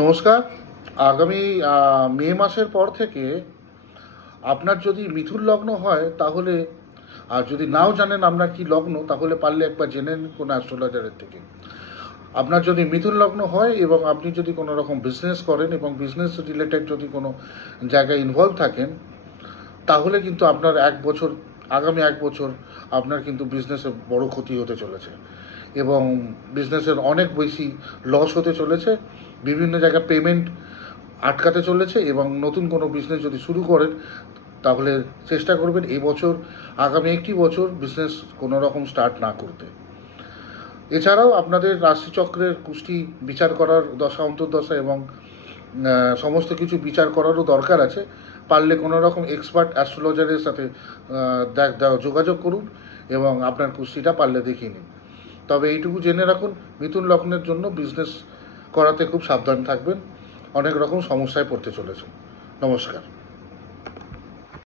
নমস্কার। আগামী মে মাসের পর থেকে আপনার যদি মিথুন লগ্ন হয় তাহলে, আর যদি নাও জানেন আপনার কি লগ্ন, তাহলে পারলে একবার জেনে নিন কোনো অ্যাস্ট্রোলজারের থেকে। আপনার যদি মিথুন লগ্ন হয় এবং আপনি যদি কোনো রকম বিজনেস করেন এবং বিজনেস রিলেটেড যদি কোনো জায়গায় ইনভলভ থাকেন, তাহলে কিন্তু আপনার আগামী 1 বছর আপনার কিন্তু বিজনেসে বড় ক্ষতি হতে চলেছে এবং বিজনেসের অনেক বেশি লস হতে চলেছে। বিভিন্ন জায়গায় পেমেন্ট আটকাতে চলেছে এবং নতুন কোনো বিজনেস যদি শুরু করেন তাহলে চেষ্টা করবেন আগামী একটি বছর বিজনেস কোনো রকম স্টার্ট না করতে। এছাড়াও আপনাদের রাশিচক্রের কুষ্টি বিচার করার দশা অন্তর্দশা এবং সমস্ত কিছু বিচার করারও দরকার আছে। পারলে কোনো রকম এক্সপার্ট অ্যাস্ট্রোলজারের সাথে যোগাযোগ করুন এবং আপনার কুষ্টিটা পারলে দেখিয়ে নিন। তবে এইটুকু জেনে রাখুন, মিথুন লগ্নের জন্য বিজনেস করাতে খুব সাবধান থাকবেন, অনেক রকম সমস্যায় পড়তে চলেছে। নমস্কার।